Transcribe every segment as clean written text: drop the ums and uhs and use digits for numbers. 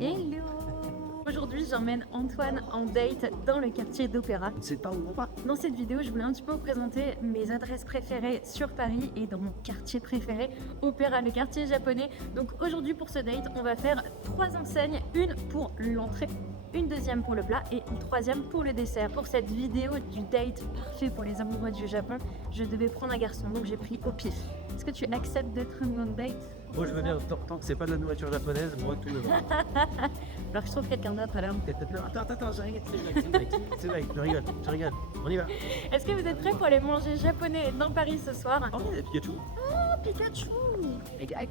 Hello. Aujourd'hui, j'emmène Antoine en date dans le quartier d'Opéra. C'est pas ou pas. Dans cette vidéo, je voulais un petit peu vous présenter mes adresses préférées sur Paris et dans mon quartier préféré, Opéra, le quartier japonais. Donc aujourd'hui, pour ce date, on va faire 3 enseignes, une pour l'entrée, une deuxième pour le plat et une troisième pour le dessert. Pour cette vidéo du date parfait pour les amoureux du Japon, je devais prendre un garçon, donc j'ai pris au pif. Est-ce que tu acceptes d'être mon date? Moi je veux bien, tant que c'est pas de la nourriture japonaise, moi tout me va. Alors que je trouve quelqu'un d'autre alors. Attends, je rigole, c'est vrai, je rigole, on y va. Est-ce que vous êtes prêts pour aller manger japonais dans Paris ce soir? Oh, il y a Pikachu. Oh, Pikachu!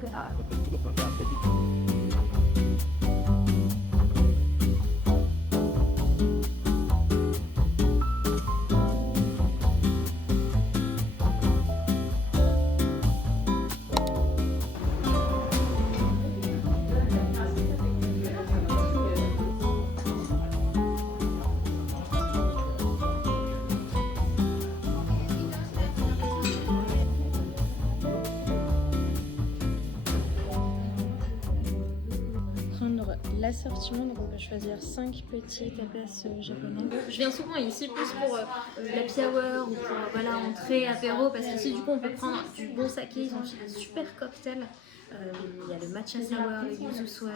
L'assortiment, donc on peut choisir 5 petits tapas japonais. Je viens souvent ici plus pour l'happy hour ou pour voilà, entrée, apéro, parce qu'ici du coup on peut prendre du bon saké, ils ont fait des super cocktails. Il y a le matcha sour, le yuzu sour,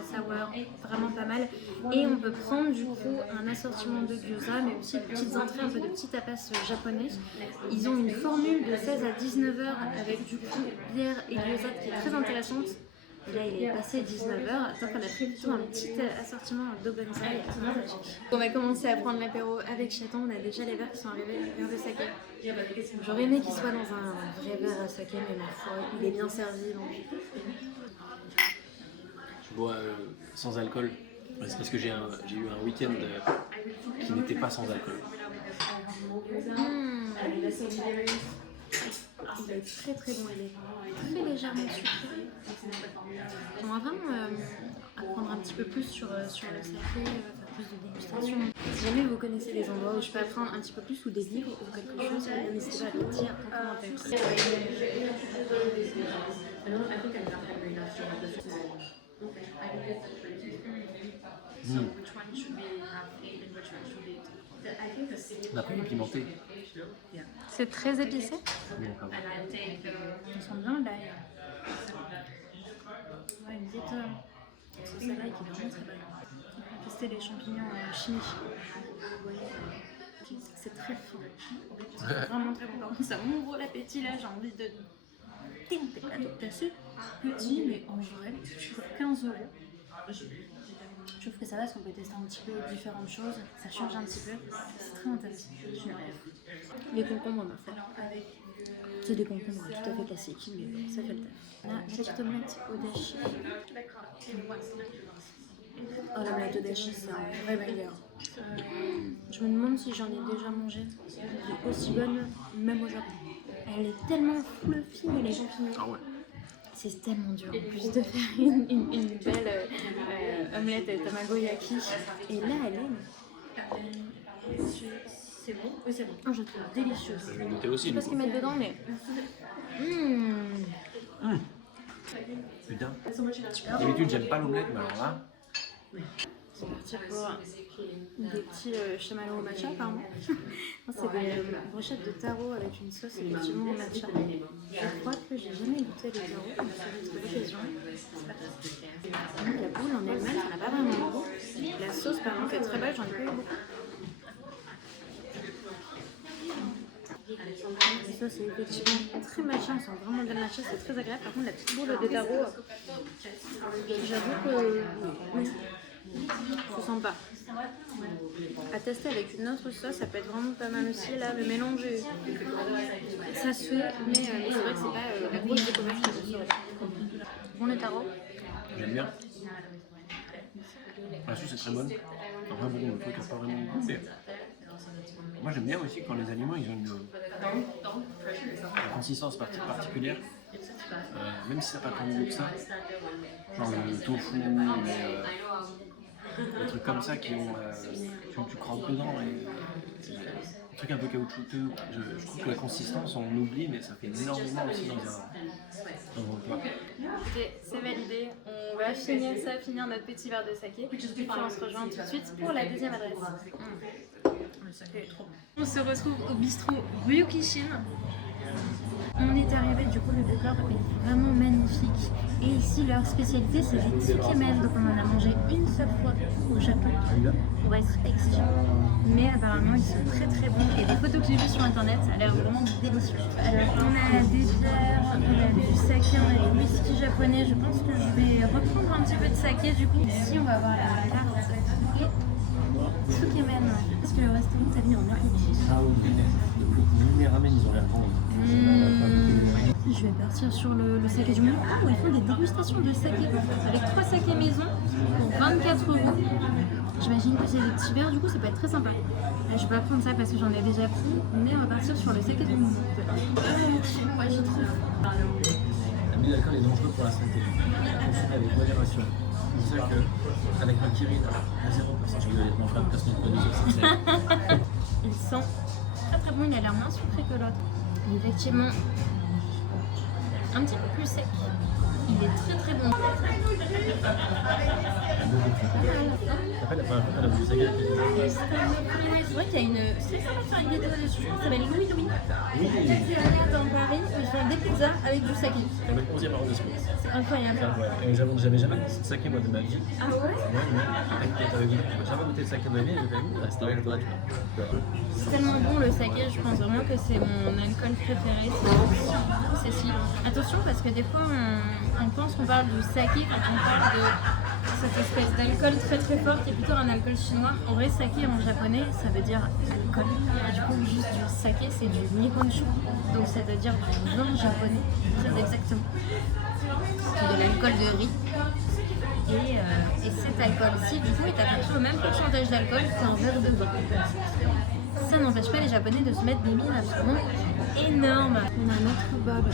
vraiment pas mal. Et on peut prendre du coup un assortiment de gyoza, mais aussi de petites entrées, un peu de petits tapas japonais. Ils ont une formule de 16 à 19h avec du coup bière et gyoza qui est très intéressante. Et là, il est passé 19h, donc on a pris plutôt un petit assortiment d'obonzai. On va commencer à prendre l'apéro avec Chaton, on a déjà les verres qui sont arrivés, les verres de saké. J'aurais aimé qu'il soit dans un vrai verre à saké, mais ma foi, il est bien servi. Donc... Je bois sans alcool, c'est parce que j'ai eu un week-end qui n'était pas sans alcool. Il est très très bon, il est très légèrement sucré. J'aimerais vraiment apprendre un petit peu plus sur le saké, faire plus de dégustation. Si jamais vous connaissez des endroits où je peux apprendre un petit peu plus ou des livres ou quelque chose, n'hésitez pas à le dire en commentaire. On n'a pas eu pimenté. C'est très épicé. On sent bien l'ail. Ouais, une petite sauce à l'ail qui est vraiment très bonne. On va tester les champignons chimiques. C'est très fin. C'est vraiment très bon. Par contre, ça m'ouvre l'appétit là, j'ai envie de... C'est assez petit, mais en vrai, pour 15 €. Je trouve que ça va parce qu'on peut tester un petit peu différentes choses, ça change un petit peu, c'est très intéressant. Les concombres, c'est des concombres tout à fait classiques, mais ça fait le taf. Là, cette omelette au dashi. Oh, l'omelette au dashi, c'est un vrai banger. Je me demande si j'en ai déjà mangé. Elle est aussi bonne, même au Japon. Elle est tellement fluffy, les champignons. Ah ouais. C'est tellement dur en plus de faire une belle omelette tamagoyaki. Et là, elle est... C'est bon? Oui, c'est bon. Oh, je trouve délicieuse. Je vais goûter aussi. Je sais pas ce qu'ils mettent dedans, mais... Putain. D'habitude, j'aime pas l'omelette, mais alors là... C'est parti pour des petits chamallows au matcha, apparemment. C'est des brochettes de taro avec une sauce effectivement au matcha. Je crois que j'ai jamais goûté le taro, mais ça va être l'occasion. La boule en elle-même, ça n'a pas vraiment de goût. La sauce, par contre, est très belle, j'en ai pas eu beaucoup. La sauce est effectivement très matcha, on sent vraiment bien le matcha, c'est très agréable. Par contre, la petite boule de taro, j'avoue que... Je sens pas. À tester avec une autre sauce, ça peut être vraiment pas mal aussi. Là, le mélange, ça se fait, mais c'est vrai que c'est pas la grosse découverte de sauce. Bon, le taro. J'aime bien. La sauce est très bonne. Enfin bon, le truc n'a pas vraiment de goût, mais... Moi j'aime bien aussi quand les aliments ils ont une consistance particulière. Même si ça n'a pas tant de goût que ça. Genre le tofu, les trucs comme ça qui ont. Tu croques dedans et. Un truc un peu caoutchouteux. Je trouve que la consistance, on oublie, mais ça fait énormément aussi dans un plat. Ok, c'est validé. On va finir notre petit verre de saké. Puis on se rejoint tout de suite pour la deuxième adresse. Le saké est trop bon. On se retrouve au bistrot Ryukishin. On est arrivé, du coup le décor est vraiment magnifique. Et ici leur spécialité c'est les tsukemen. Donc on en a mangé une seule fois au Japon pour être exquis. Mais apparemment ils sont très très bons. Et les photos que j'ai vues sur internet, ça a l'air vraiment délicieux. Alors on a des bières, on a du saké, on a du whisky japonais. Je pense que je vais reprendre un petit peu de saké du coup. Ici on va voir la carte et tsukemen. Parce que le restaurant t'as mis en apéritif. Ah oui, les ramen ils ont l'air bons. Je vais partir sur le saké du monde. Oh, ils font des dégustations de saké avec 3 sakés maison pour 24 €. J'imagine que c'est des petits verres, du coup ça peut être très sympa. Je vais pas prendre ça parce que j'en ai déjà pris, mais on va partir sur le saké du monde. Moi j'y trouve. L'abus d'alcool est dangereux pour la santé. Consommez avec modération. C'est pour ça qu'avec ma Kirin, 0%, je vais manger un personne de produit. Il sent très très bon, il a l'air moins sucré que l'autre. Effectivement, un petit peu plus sec. Il est très très bon. Après, la première fois qu'on a voulu saké, C'est vrai qu'il y a une. C'est ça, on va faire une vidéo dessus. Ça s'appelle Louis Louis. C'est dans Paris où ils font des pizzas avec du saké. c'est le 11e arrondissement. C'est incroyable. Et j'avais jamais goûté de saké moi de ma vie. Ah ouais? J'ai jamais goûté de saké de ma vie, j'ai fait c'était avec toi. C'est tellement bon le saké, je pense vraiment que c'est mon alcool préféré. C'est si. Attention parce que des fois on pense qu'on parle du saké quand on parle de cette espèce d'alcool très très fort qui est plutôt un alcool chinois. En vrai, saké en japonais ça veut dire alcool. Et du coup, juste du saké c'est du nihonshu, donc ça veut dire du vin japonais, très exactement. C'est de l'alcool de riz. Et cet alcool-ci, du coup, est à peu près au même pourcentage d'alcool qu'un verre de vin. Ça n'empêche pas les Japonais de se mettre des mines absolument énormes. On a notre bol de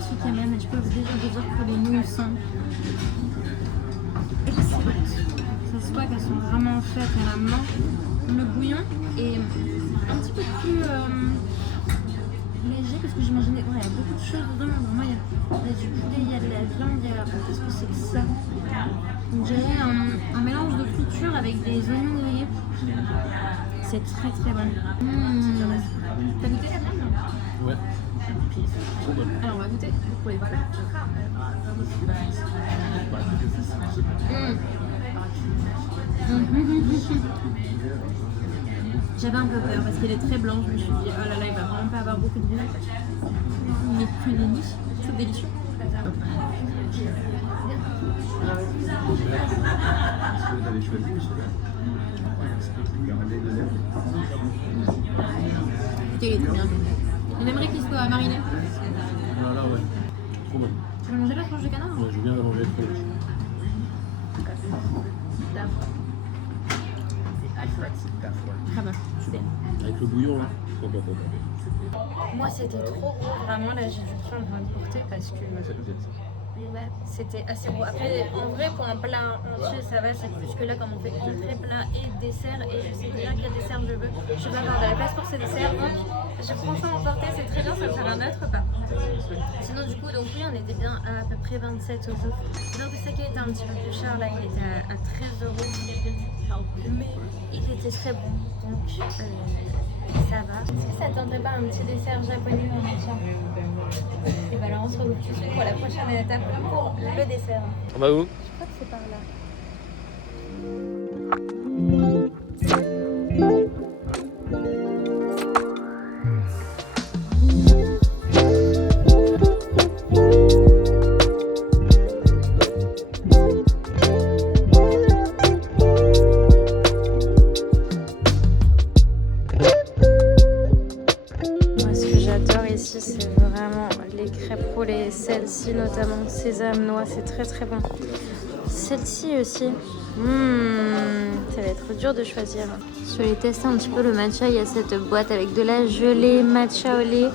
tsukemen et je peux déjà vous dire que les nouilles sont excellentes. Ça se voit qu'elles sont vraiment faites à la main. Le bouillon est un petit peu plus léger parce que j'imaginais. Ouais, il y a beaucoup de choses dedans. Moi, il y a du poulet, il y a de la viande, il y a. Qu'est-ce que c'est que ça? On dirait un mélange de friture avec des oignons grillés. C'est très très bon. T'as goûté la viande? Ouais. Trop bon. Alors on va goûter pour les voilà. J'avais un peu peur parce qu'elle est très blanche. Je me suis dit oh là là, il va vraiment pas avoir beaucoup de goût. Mais plus de niche, c'est délicieux. Il est trop bien. On aimerait qu'il soit mariné. Ah là, ouais. Trop bon. Tu veux manger la tranche de canard? Ouais, je veux bien la manger trop. Très bon. Super. Avec le bouillon là. Moi c'était trop gros, vraiment là j'ai dû le faire le vin de porter parce que ouais, c'était assez gros. Après en vrai pour un plat entier ça va, c'est plus que là comme on fait entrée, plat et dessert et je sais bien quel dessert je veux. Je vais avoir de la place pour ces desserts donc je prends ça en portée, c'est très bien, ça me fera un autre repas. Sinon du coup donc oui on était bien à peu près 27 euros. Donc le saké était un petit peu plus cher, là il était à 13 €. Mais il était très bon donc ça va. Est-ce que ça tenterait pas un petit dessert japonais en méchant? Et bah alors on se retrouve tout de suite pour la prochaine étape pour le dessert. On va où? Je crois que c'est par là. C'est vraiment les crêpes roulées, celle-ci notamment, sésame, noix, c'est très très bon. Celle-ci aussi, ça va être dur de choisir. Je vais tester un petit peu le matcha, il y a cette boîte avec de la gelée, matcha au lait,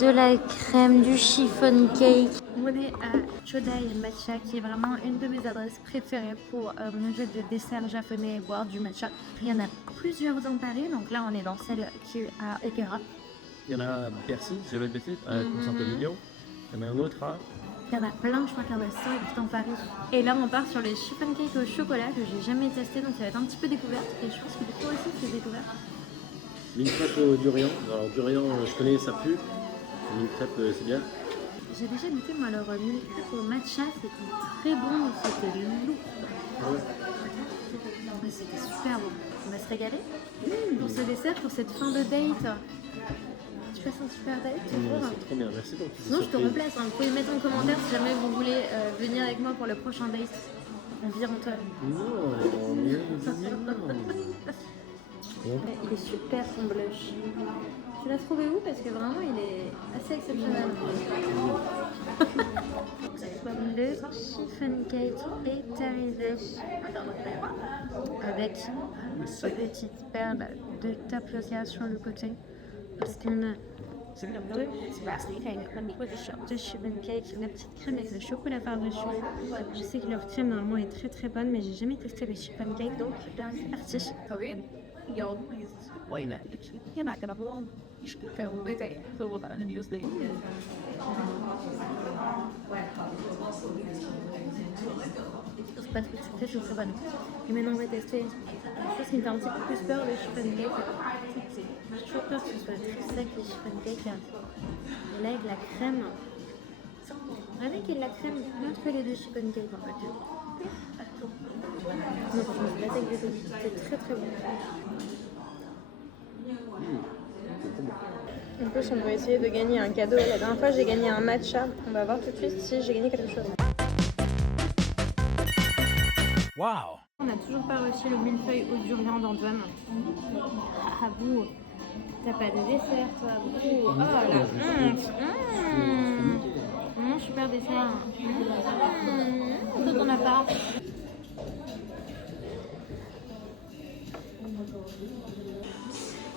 de la crème, du chiffon cake. On est à Chodai Matcha qui est vraiment une de mes adresses préférées pour manger de dessert japonais et boire du matcha. Il y en a plusieurs dans Paris, donc là on est dans celle qui est à Ekara. Il y en a à Bercy, si j'avais le à Constantin-Million. Il y en a un autre à... Il y en a plein, je crois qu'il y en a 5 dans Paris. Et là on part sur les chiffon cake au chocolat que j'ai jamais testé, donc ça va être un petit peu découverte. Et je pense que toi aussi c'est découverte. Mille crêpes au durian. Alors durian, je connais, ça pue. Mille crêpes, c'est bien. J'ai déjà goûté moi leur mille crêpes au matcha, c'était très bon, c'était lourd. Ah ouais. Mais c'était super bon. On va se régaler pour ce dessert, pour cette fin de date. Tu passes un super date toujours. C'est trop bien, merci beaucoup. Sinon je te replace, hein. Vous pouvez mettre en commentaire si jamais vous voulez venir avec moi pour le prochain date. On vire en toi. Non, Il est super ton blush. Tu l'as trouvé où? Parce que vraiment il est assez exceptionnel. Le chiffon cake est arrivé avec une petite perle de tapioca sur le côté. Parce qu'on a de chiffon cake, la petite crème avec le chocolat par-dessus. Je sais que leur crème normalement est très très bonne, mais j'ai jamais testé les chiffon cake, donc c'est parti. C'est pas très très bonne. Et maintenant on va tester quelque chose qui me fait un petit peu plus peur, le chiffon cake. J'ai toujours peur que ce soit très sec les chiffon cake. Et là avec la crème, vraiment qu'il y ait de la crème autre que les deux chiffon cake en fait. Non franchement c'est pas sec du tout, c'est très très bon. En plus, on doit essayer de gagner un cadeau. La dernière fois, j'ai gagné un matcha. On va voir tout de suite si j'ai gagné quelque chose. Wow! On n'a toujours pas reçu le millefeuille au durian d'Antoine. Ah, Bou, t'as pas de dessert, toi, Bou. Oh la honte. Super dessert. Toi, t'en as pas.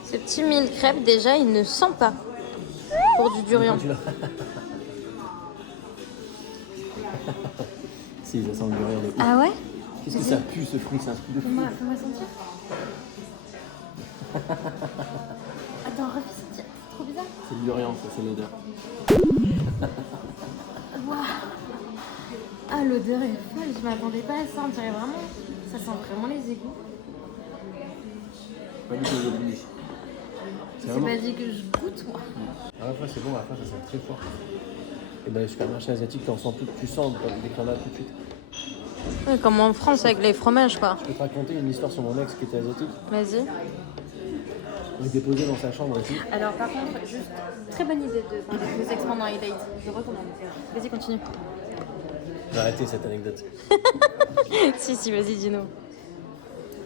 Ce petit mille crêpes, déjà, il ne sent pas pour du durian. Si, ça sent le durian de ouf. Ah ouais? Qu'est-ce que ça pue ce fruit? C'est un truc de fou. Fais-moi sentir. Attends, refais sentir. C'est trop bizarre. C'est le durian, ça, c'est l'odeur. Waouh. Ah, l'odeur est folle. Je m'attendais pas à ça. On dirait vraiment... Ça sent vraiment les égouts. Pas du tout le goût. C'est vraiment... pas dit que je goûte, moi. À la fois c'est bon, à la fois ça sent très fort. Et dans les supermarchés asiatiques, tu sens tout, tu sens des grenades tout de suite. Ouais, comme en France avec les fromages, quoi. Je peux te raconter une histoire sur mon ex qui était asiatique. Vas-y. On est déposé dans sa chambre et tout. Alors, par contre, juste très bonne idée de parler de vos ex pendant les dates. Je recommande. Vas-y, continue. J'ai arrêté cette anecdote. si, vas-y, dis-nous.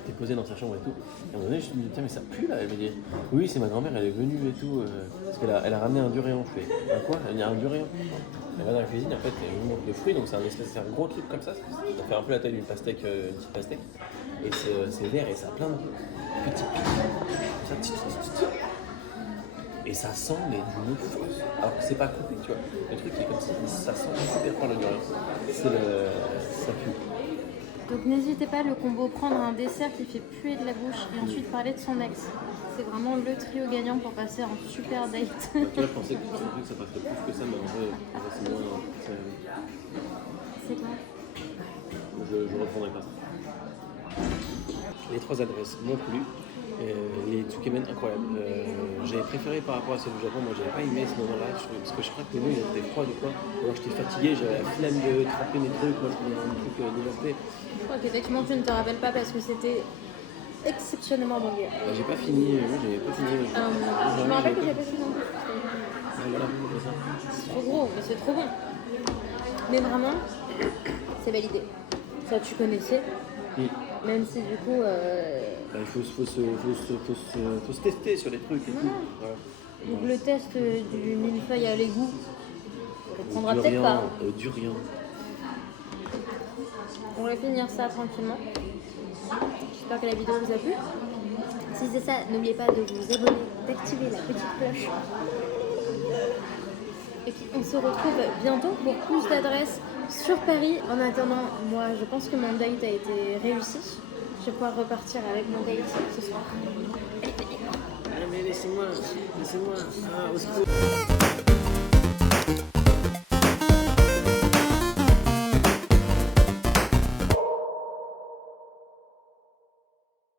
Déposé dans sa chambre et tout. Et à un moment donné, je me dis, tiens, mais ça pue là. Elle me dit, oui, c'est ma grand-mère, elle est venue et tout. Parce qu'elle a ramené un durian. Je fais, quoi? Elle dit, un durian. Elle va dans la cuisine, en fait, elle me montre le fruit, donc c'est un gros truc comme ça. Ça fait un peu la taille d'une pastèque, une petite pastèque. Et c'est vert et ça a plein de petits pics. Et ça sent mais d'une force. Alors que c'est pas coupé, tu vois. Le truc est comme ça, ça sent super fort le durian. Ça pue. Donc n'hésitez pas, le combo prendre un dessert qui fait puer de la bouche et ensuite parler de son ex. C'est vraiment le trio gagnant pour passer en super date. Tu vois, je pensais que ça passerait plus que ça, mais en vrai, c'est moins. C'est quoi? Je reprendrai pas ça. Les 3 adresses m'ont plu. Les tsukemen incroyables. J'avais préféré par rapport à celle du Japon, moi j'avais pas aimé ce moment-là, parce que je crois que nous il était froid ou quoi. Alors j'étais fatigué, j'avais la flemme de tremper mes trucs, moi je voulais un truc développé. Ok, effectivement tu ne te rappelles pas parce que c'était exceptionnellement bon hier. J'ai pas fini, j'avais pas fini. Je me rappelle que j'avais pas fini non plus. Voilà, c'est ça. C'est trop gros, mais c'est trop bon. Mais vraiment, c'est validé. Ça tu connaissais, même si du coup... Il faut se tester sur les trucs et tout. Voilà. Donc le test du millefeuille à l'égout, on le prendra peut-être pas. Durian. On va finir ça tranquillement. J'espère que la vidéo vous a plu. Si c'est ça, n'oubliez pas de vous abonner, d'activer la petite cloche. Et puis on se retrouve bientôt pour plus d'adresses sur Paris. En attendant, moi je pense que mon date a été réussi. Je vais pouvoir repartir avec mon date ce soir. Allez, Mais laissez-moi. Ah, au secours.